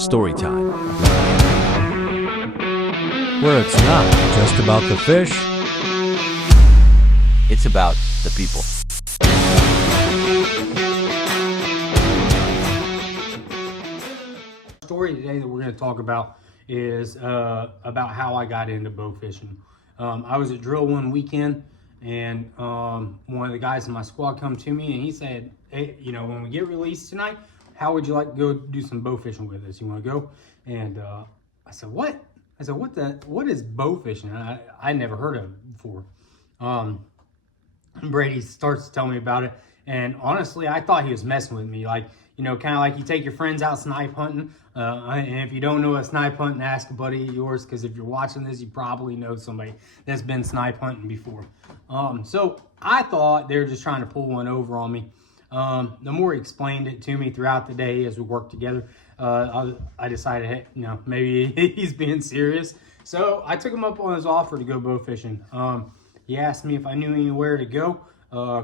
story time, where it's not just about the fish, it's about the people. The story today that we're going to talk about is about how I got into bow fishing. I was at drill one weekend, and one of the guys in my squad come to me and he said, "Hey, you know, when we get released tonight, how would you like to go do some bow fishing with us? You want to go?" And I said, "What?" I said, what is bow fishing?" I never heard of it before. Brady starts to tell me about it, and honestly, I thought he was messing with me. Like, you know, kind of like you take your friends out snipe hunting. And if you don't know what snipe hunting, ask a buddy of yours, because if you're watching this, you probably know somebody that's been snipe hunting before. So I thought they were just trying to pull one over on me. The more he explained it to me throughout the day as we worked together, I decided, hey, you know, maybe he's being serious. So I took him up on his offer to go bow fishing. He asked me if I knew anywhere to go,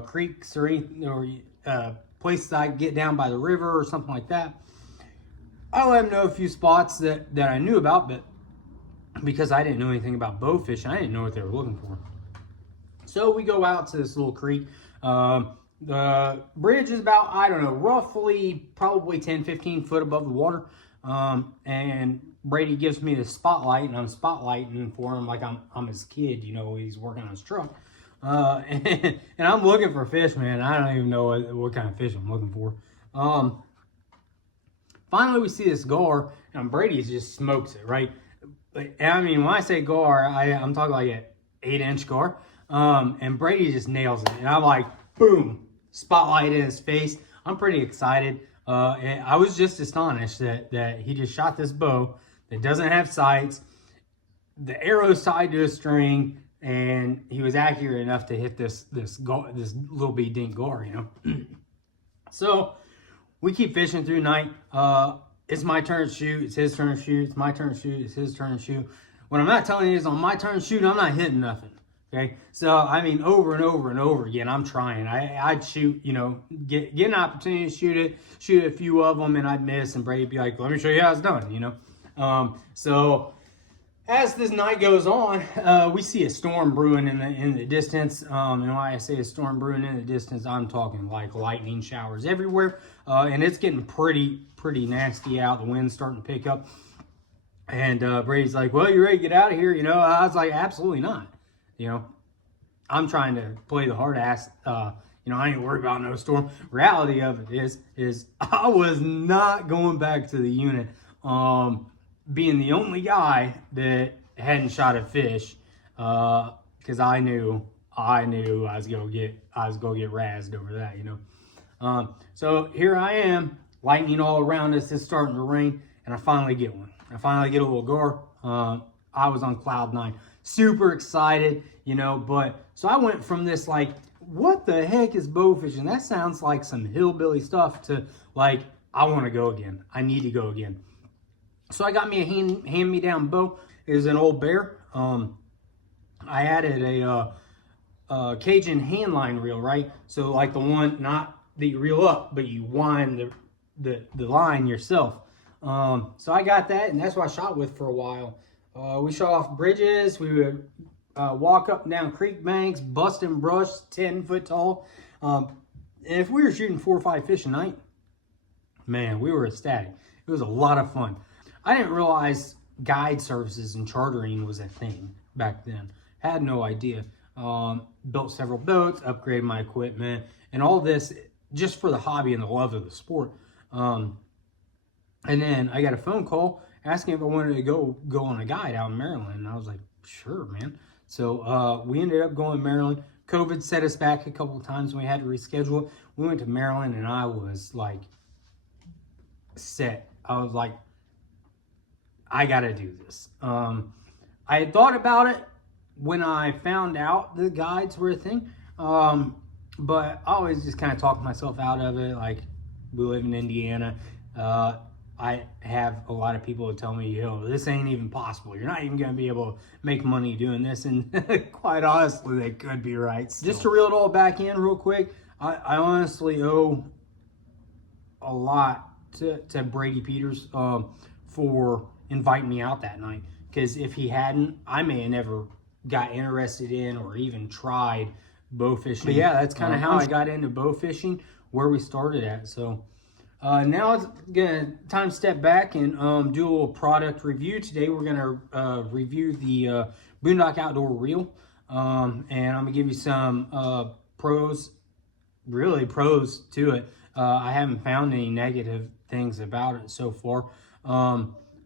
creeks or places I could get down by the river or something like that. I let him know a few spots that I knew about, but because I didn't know anything about bow fishing, I didn't know what they were looking for. So we go out to this little creek. The bridge is about, I don't know, roughly probably 10, 15 foot above the water. And Brady gives me the spotlight, and I'm spotlighting for him like I'm his kid, you know, he's working on his truck. And I'm looking for fish, man. I don't even know what kind of fish I'm looking for. Finally, we see this gar, and Brady just smokes it, right? I mean, when I say gar, I'm talking like an 8-inch gar. And Brady just nails it. And I'm like, boom, spotlight in his face. I'm pretty excited. And I was just astonished that he just shot this bow that doesn't have sights. The arrow's tied to a string, and he was accurate enough to hit this little bitty dink gar, you know. So we keep fishing through night. It's my turn to shoot. It's his turn to shoot. It's my turn to shoot. It's his turn to shoot. What I'm not telling you is on my turn to shoot, I'm not hitting nothing. Okay, so I mean, over and over and over again, I'm trying. I'd shoot, you know, get an opportunity to shoot a few of them, and I'd miss, and Brady'd be like, "Let me show you how it's done," you know. So as this night goes on, we see a storm brewing in the distance. And when I say a storm brewing in the distance, I'm talking like lightning showers everywhere, and it's getting pretty nasty out. The wind's starting to pick up, and Brady's like, "Well, you ready to get out of here?" You know, I was like, "Absolutely not." You know, I'm trying to play the hard ass. You know, I ain't worried about no storm. Reality of it is I was not going back to the unit. Being the only guy that hadn't shot a fish, because I knew I was gonna get razzed over that, you know. So here I am, lightning all around us. It's starting to rain, and I finally get one. I finally get a little gar. I was on cloud 9. Super excited, you know, but so I went from this like, what the heck is bow fishing? That sounds like some hillbilly stuff, to like, I want to go again. I need to go again. So I got me a hand-me-down bow. It was an old bear. I added a Cajun hand line reel, right? So like the one, not that you reel up, but you wind the line yourself. So I got that, and that's what I shot with for a while. We shot off bridges. We would walk up and down creek banks, busting brush 10 foot tall. And if we were shooting 4 or 5 fish a night, man, we were ecstatic. It was a lot of fun. I didn't realize guide services and chartering was a thing back then. Had no idea. Built several boats, upgraded my equipment, and all this just for the hobby and the love of the sport. And then I got a phone call asking if I wanted to go on a guide out in Maryland. And I was like, sure, man. So we ended up going to Maryland. COVID set us back a couple of times and we had to reschedule it. We went to Maryland, and I was like set. I was like, I got to do this. I had thought about it when I found out the guides were a thing. But I always just kind of talked myself out of it. Like, we live in Indiana. I have a lot of people that tell me, yo, this ain't even possible. You're not even going to be able to make money doing this. And quite honestly, they could be right. Still. Just to reel it all back in real quick, I honestly owe a lot to Brady Peters for inviting me out that night, because if he hadn't, I may have never got interested in or even tried bow fishing. But yeah, that's kind of how I got into bow fishing, where we started at. So now it's gonna time to step back and do a little product review. Today we're gonna review the Boondock Outdoor Reel, and I'm gonna give you some pros to it. I haven't found any negative things about it so far.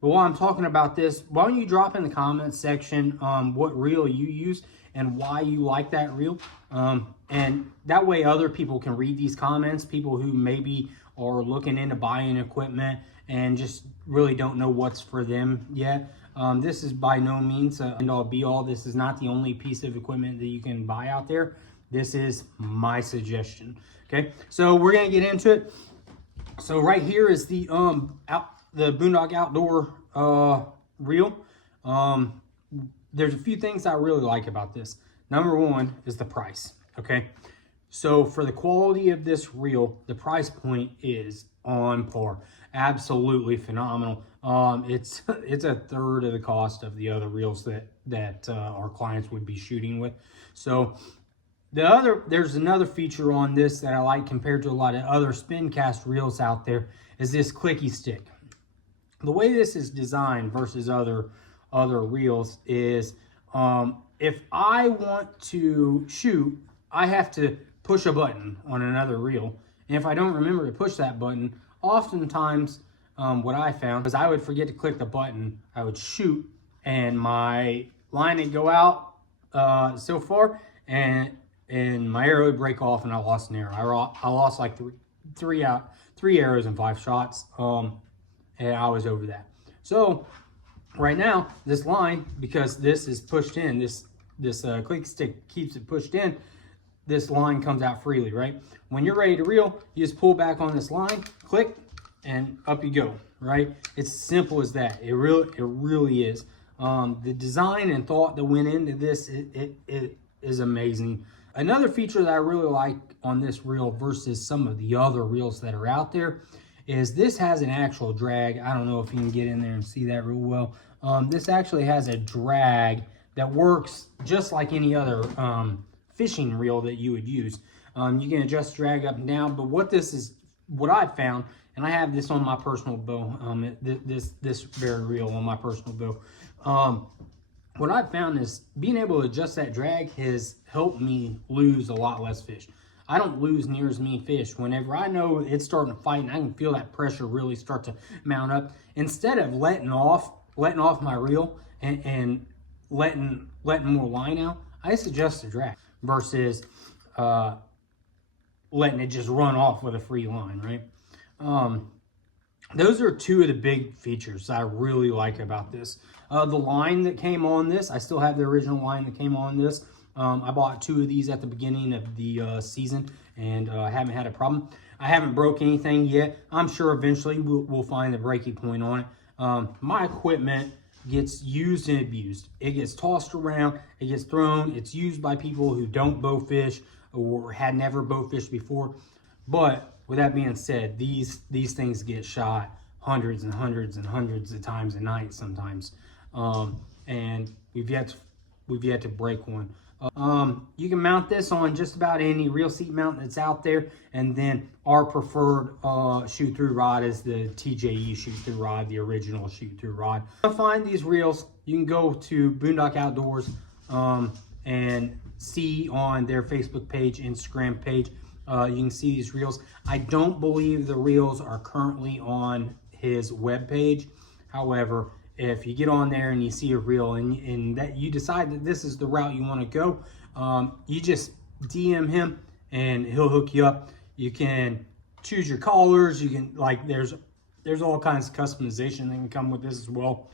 But while I'm talking about this, why don't you drop in the comments section what reel you use and why you like that reel. And that way other people can read these comments, people who maybe are looking into buying equipment and just really don't know what's for them yet. This is by no means an end all be all. This is not the only piece of equipment that you can buy out there. This is my suggestion. Okay, so we're gonna get into it. So right here is the Boondock Outdoor reel. There's a few things I really like about this. Number one is the price. Okay, so for the quality of this reel, the price point is on par. Absolutely phenomenal. It's a third of the cost of the other reels that our clients would be shooting with. So there's another feature on this that I like compared to a lot of other spin cast reels out there, is this clicky stick. The way this is designed versus other reels is if I want to shoot, I have to push a button on another reel, and if I don't remember to push that button, oftentimes what I found is I would forget to click the button, I would shoot, and my line would go out so far, and my arrow would break off, and I lost an arrow. I lost like three arrows in 5 shots, and I was over that. So right now, this line, because this is pushed in, this click stick keeps it pushed in, this line comes out freely, right? When you're ready to reel, you just pull back on this line, click, and up you go, right? It's simple as that. It really is. The design and thought that went into this, it is amazing. Another feature that I really like on this reel versus some of the other reels that are out there is this has an actual drag. I don't know if you can get in there and see that real well. This actually has a drag that works just like any other fishing reel that you would use. You can adjust drag up and down, but what I've found, and I have this on my personal bow, this very reel on my personal bow. What I've found is being able to adjust that drag has helped me lose a lot less fish. I don't lose near as many fish whenever I know it's starting to fight and I can feel that pressure really start to mount up. Instead of letting off my reel and letting more line out, I just adjust the drag versus letting it just run off with a free line, right? Those are two of the big features I really like about this. The line that came on this, I still have the original line that came on this. I bought 2 of these at the beginning of the season, and I haven't had a problem. I haven't broke anything yet. I'm sure eventually we'll find the breaking point on it. My equipment gets used and abused. It gets tossed around, it gets thrown, it's used by people who don't bow fish or had never bow fished before. But with that being said, these things get shot hundreds and hundreds and hundreds of times a night sometimes, and we've yet to break one. You can mount this on just about any reel seat mount that's out there, and then our preferred shoot through rod is the TJE shoot through rod, the original shoot through rod. To find these reels, you can go to Boondock Outdoors and see on their Facebook page, Instagram page. You can see these reels. I don't believe the reels are currently on his web page. However, if you get on there and you see a reel and that you decide that this is the route you want to go, you just DM him and he'll hook you up. You can choose your colors. You can, like, there's all kinds of customization that can come with this as well.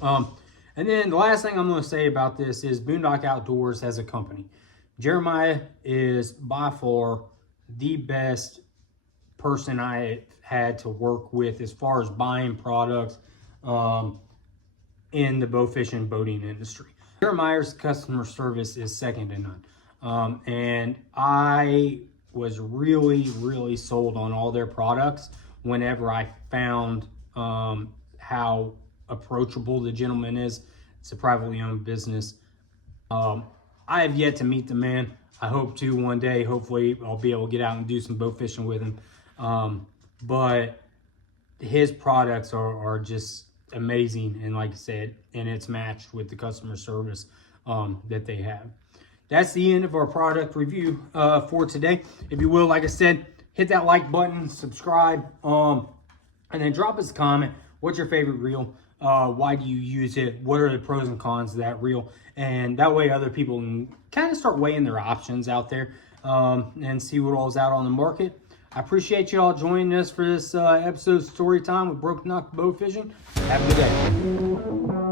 And then the last thing I'm going to say about this is Boondock Outdoors as a company. Jeremiah is by far the best person I had to work with as far as buying products in the bow fishing boating industry. Jeremiah's customer service is second to none. And I was really sold on all their products whenever I found how approachable the gentleman is. It's a privately owned business. I have yet to meet the man. I hope to one day. Hopefully I'll be able to get out and do some bow fishing with him. But his products are just amazing, and like I said, and it's matched with the customer service that they have. That's the end of our product review for today. If you will, like I said, hit that like button, subscribe, and then drop us a comment. What's your favorite reel? Why do you use it? What are the pros and cons of that reel? And that way other people can kind of start weighing their options out there and see what all's out on the market. I appreciate you all joining us for this episode of Story Time with Broken Knuck Bow Fishing. Have a good day.